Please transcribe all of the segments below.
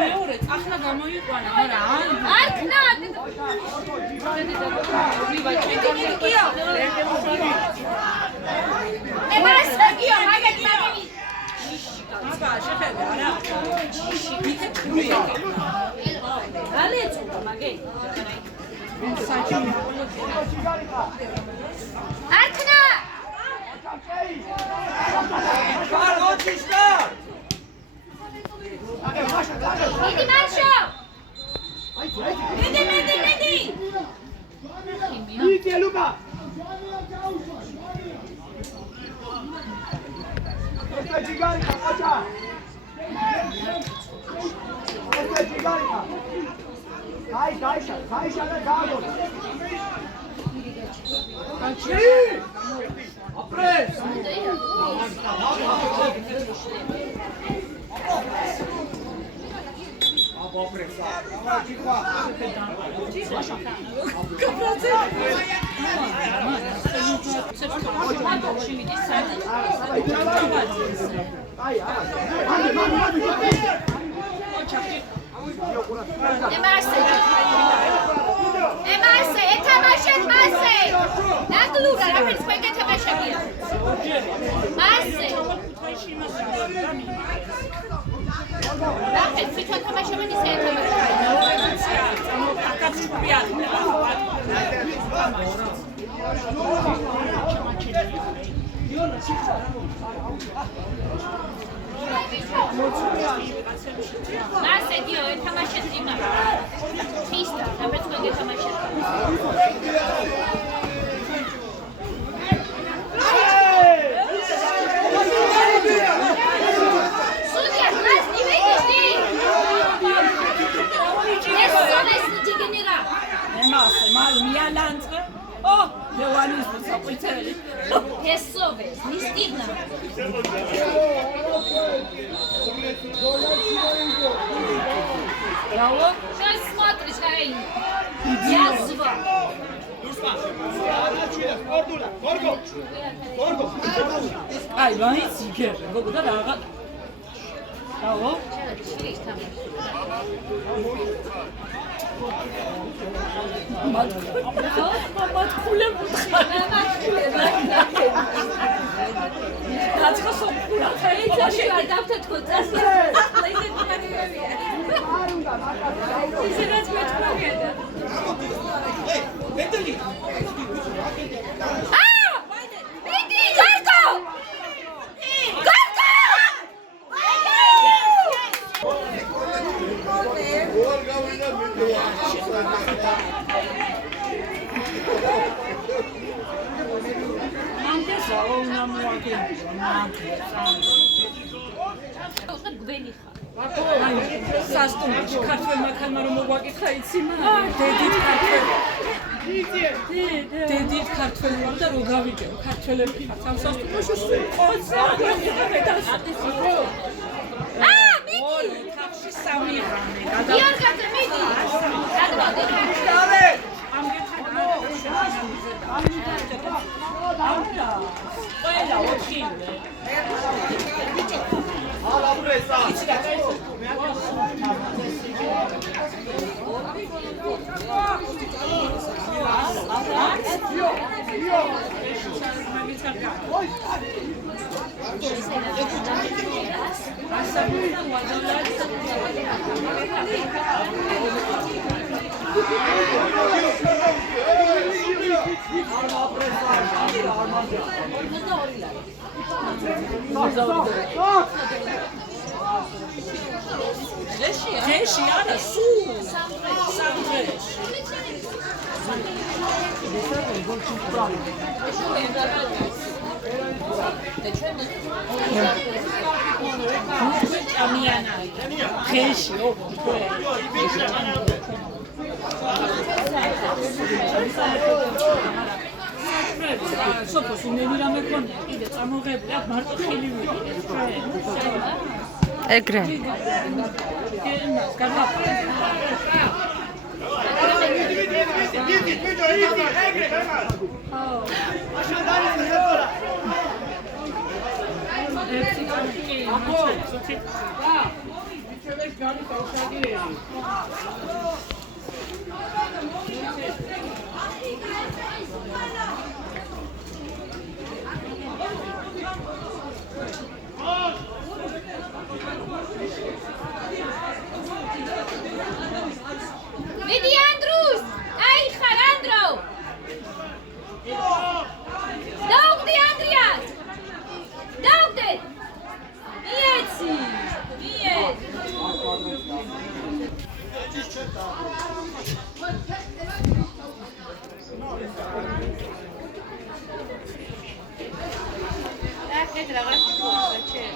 მეორე ახლა გამოიყვანა, მაგრამ არ ქნა. ემასაგიო, მაგეთი. აბა, შეხედე, არა. მითე ქრია. ალეწუდა მაგე. არ ქნა. მიდი მარშო. მიდი. მიდი ლუკა. ეს ჯიგარი ხაჭა. ეს ჯიგარი ხა. გაიშა და გააგო. აჩი. აპრეს. აპრესა. აჩიხა. ემასე, ეთამაშეთ მასე. ნაგლურა, რაფერს თქვენ გეთამაშებია. მასე. რაფერს თვითონ თამაშობენ ისე მასე დიო, ეთამაშეთ იმა. ხისტა, რაფერს თქვენ გეთამაშებია. Леванис запустили. Песовец, не стыдно. Браво. Сейчас смотришь, Карин. Язва. Ай, ванис ике. Гогда рага. Браво. Мат кулем бутхана. Качка сопура. Ეთაში არ დავთეთქოწას. ისედაც მეთქვა და. მეტალი. მიდი, გარკო! გარკო! გოლ გავიდა გველი ხარ. სასტუმროში ქართველმა ხალმა რომ მოგვაკითხა იცი მა? დედით ქართველი. დედით ქართველი ვარ და რო გავიგებ ქართველები ხართ ამ სასტუმროში ყოცა მიდი ხახში სამი რამე იორგაძე მიდი გადავადი დავე ყველა ოჩინე ალა პრესა ჯეში არა სულ სამჯეში ჯეში სოფოს იმენი რამე ქონია კიდე წამოღებული აქ მარტო ხილი ვიყიდე ეგრე მიდი ანდრუს! აიხარ ანდრო! დაუგდი ანდრიას! დაუგდეთ! მიეცი! მიეც! აკეთ რაღაც გქონდა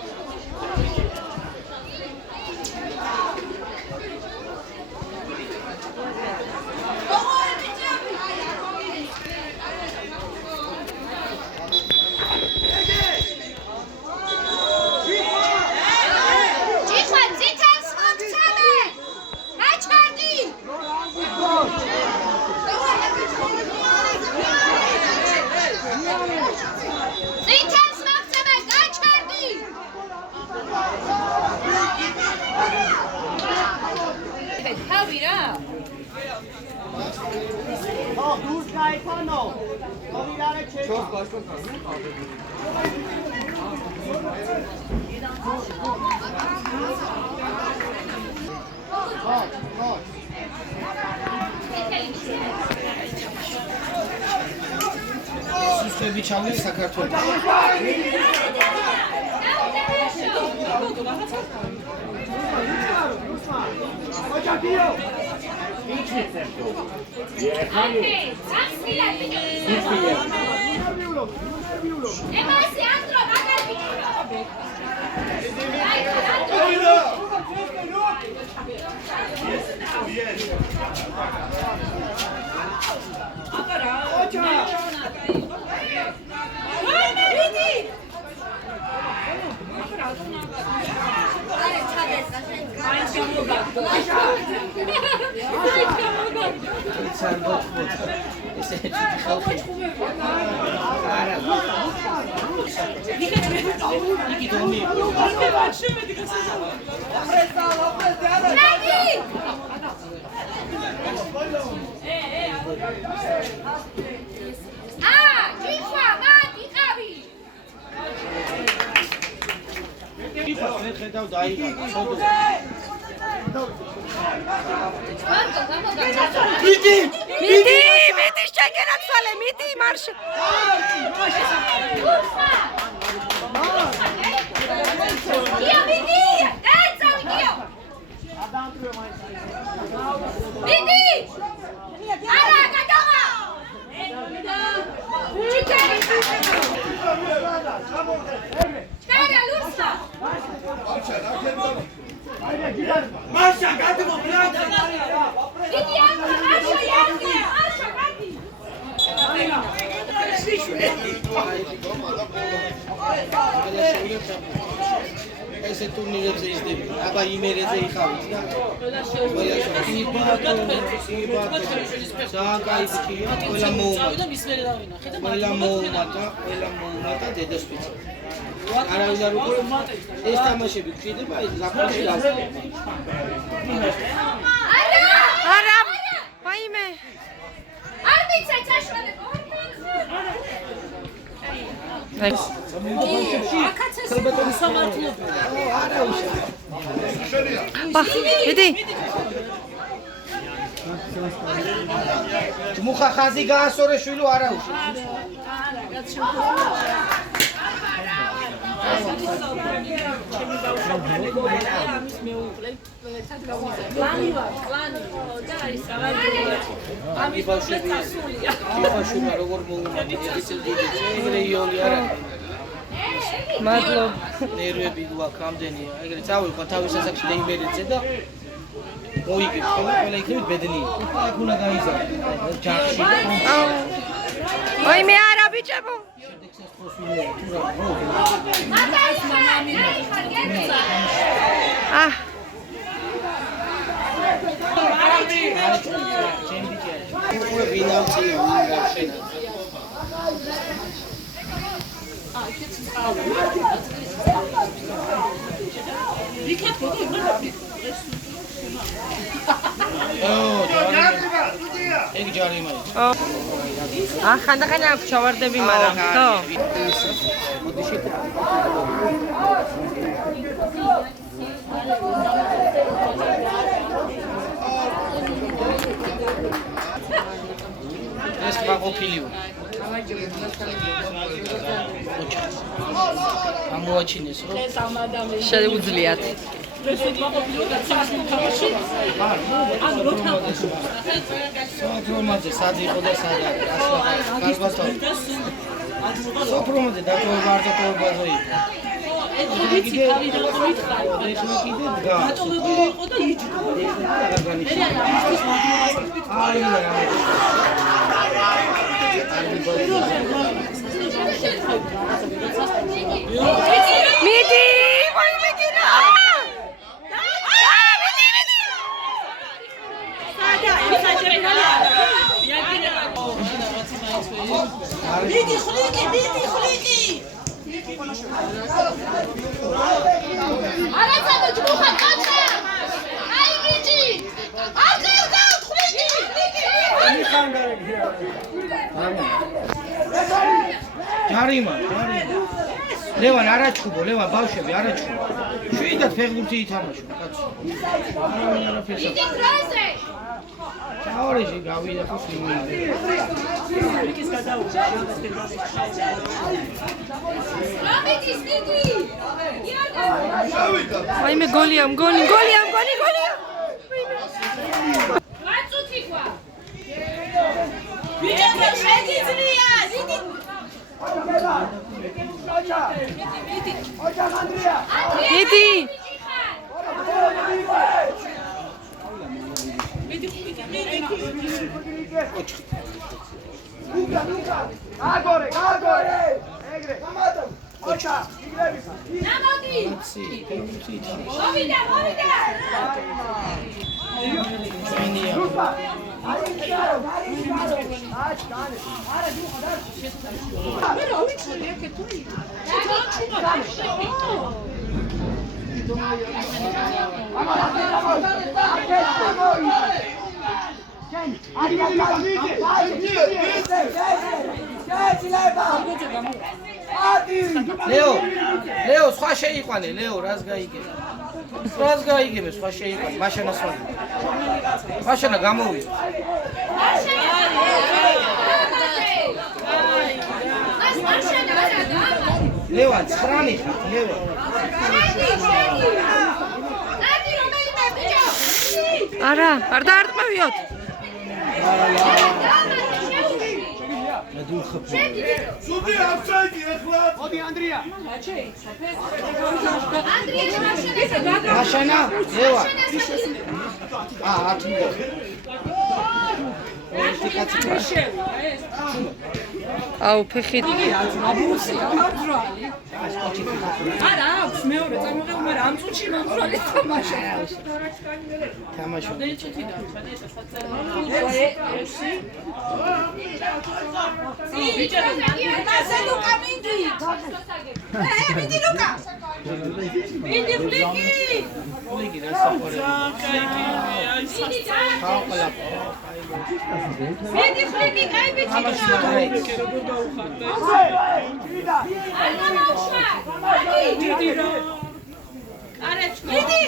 სუსტები ჩავლენ საქართველოს. მიდი შეგერაცვალე, მიდი მარშ. გიო მიდი, დაეცავი გიო. მიდი. არა, გადავა. ჩიკერი. ჩკარა ლურსა. Masha, გადმო, ბრატ. მიდი ანდრო, მარშა იანდი, მარშა გადი. ესე ტურნირებზე ისდები. აბა იმერეზე იხავით და ყველა კაი ყველა მოუმატა დედასპიცა. არავის არ უყურე ეს თამაშები გჭირდება ეს ზაფხულში გასწრება. არა ვაიმე არ მიცე წაშვალებო. მიდი მუხა ხაზი გაასორე შვილო არა უშ მადლობ ნერვები გვაქვს ამდენია ეგრე წავიღო თავის ასაკში და იმერეთზე და მოიგებ ყველა იქნებით ბედნიერი აქ უნდა გაიზარდე ჯახში ой მე არა ბიჭებო აჰ უკვე ვინავწია ვინავშენა ეგ ჯარიმა. ხანდახან აქვს ჩავარდები, მაგრამ ხო? ეს გაყოფილია. ამოაჩინეს რომ შეუძლიათ. სოფრომაზე სად იყო და სად არის? ასლა კარგასთან. სოფრომაზე დატოვება არ დატოვებაზე იყო. ვიცი, თავი და მითხარი. ეხლა კიდე დგას. დატოვებული იყო და იჯდა. აი რა. მიდი, ვაიმე კინა! მიდი, ხლიკი! არა ცადო ჯგუფა კაცა! აი გიჯი! არ გავდა ხლიკი! ჯარიმა. ლევან არაჩხუბო, ლევან ბავშვები არაჩხუბო. შვიდად ფეხბურთი ითამაშო, კაცო. იდი დროზე! ჩაორეში გავიდა ხო სიმინე. რამიდის გიდი! ვაიმე გოლია. მაწუთი ყვა! ბიჭებო, შეგიძლია! იდი! მიდი. გაგორე ეგრე ოჩა იგრების ნამოდი! მოვიდა! ლეო სხვა შეიყვანე, ლეო რას გაიგებე, სხვა შეიყვანე, მაშანა გამოვიდა. ლევან ცხრანი ხარ, ლევან. არა, არ დაარტყმევიოთ. სუდი აფსაიდი ეხლა მოდი ანდრია მაშანა ლევან. ათი. აუ ფეხი აბუსია, ამძრალი. არა, აქვს მეორე წარმოღება, მაგრამ ამ წუთში მომძრალი თამაშა. თამაშო. მასე ლუკა მინდი. მიდი ლუკა. მიდი ფლიკი. ფლიკი რა საფორე. ხაყლა. მიდი ფლიკი, კაი ბიჭი. არ გამოვშვა! მიდი რა. კარეთში! მიდი.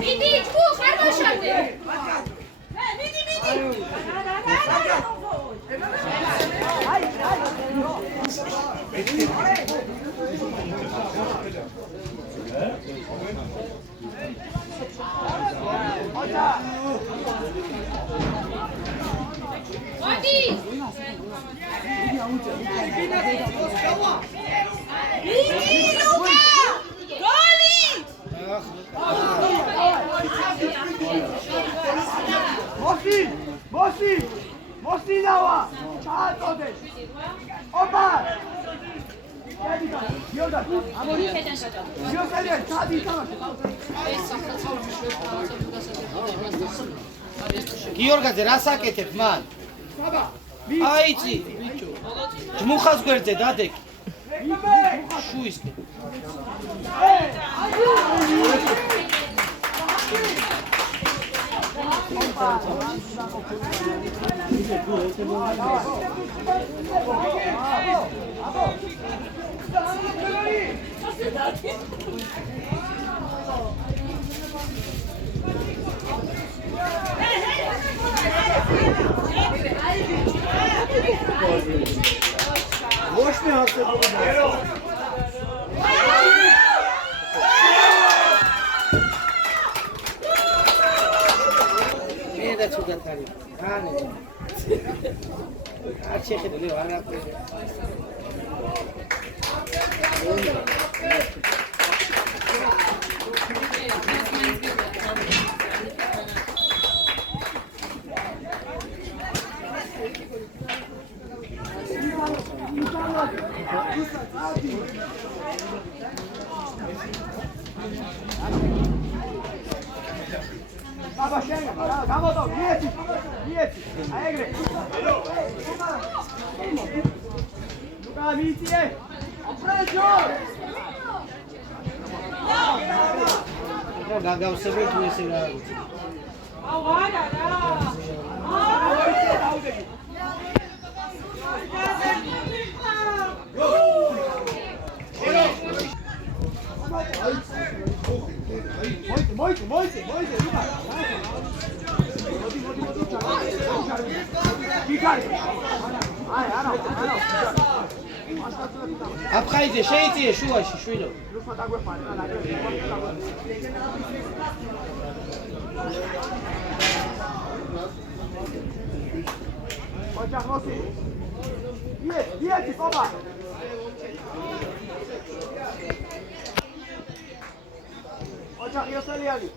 მიდი, თუ ხარ მოშალდე! მოდი გოლი მოსი დავა ჩააწოდე ოპა გიორგაძე რას აკეთებ მან? აიცი ბიჭო ჯმუხას გვერდზე დადეკ შუისკენ მოშნე არსებობა მე და ცუდად არის რანე არ შეხედე არაფერი Baba შენ გამოდო მიეცი აი ეგრე ლუკა მიიწიე აპრეჯო გაგავსებთ თუ ესე რა აუ არა რა მოიწე აფხაიძე შეიწიე შუაში შვილო ოჯახოსი იეთი ყობა ოჯახი ოსელიანი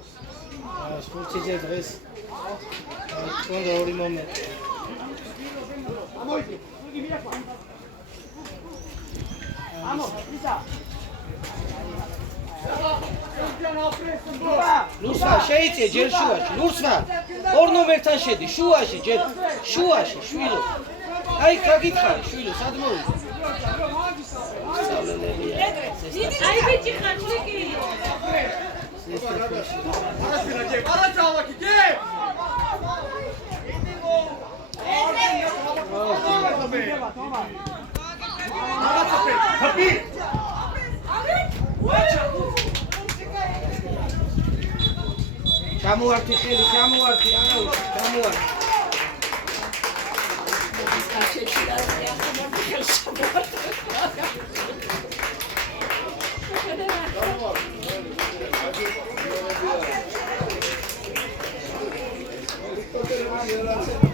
სპორტიზე დღეს კონდა ორი მომენტი ამოიდი იგი მიაქვა ამო ისა ლურსვა შეიწიე ჯერ შუაში ლურსვა ორ ნომერთან შედი შუაში ჯერ შუაში შვილო აი გაგითხარი შვილო სად მოვიდა აი ბიჭი ხაჭლიკი ჩამოვარდი ხელი ჩამოვარდი არავის ჩამოვარდი Thank you.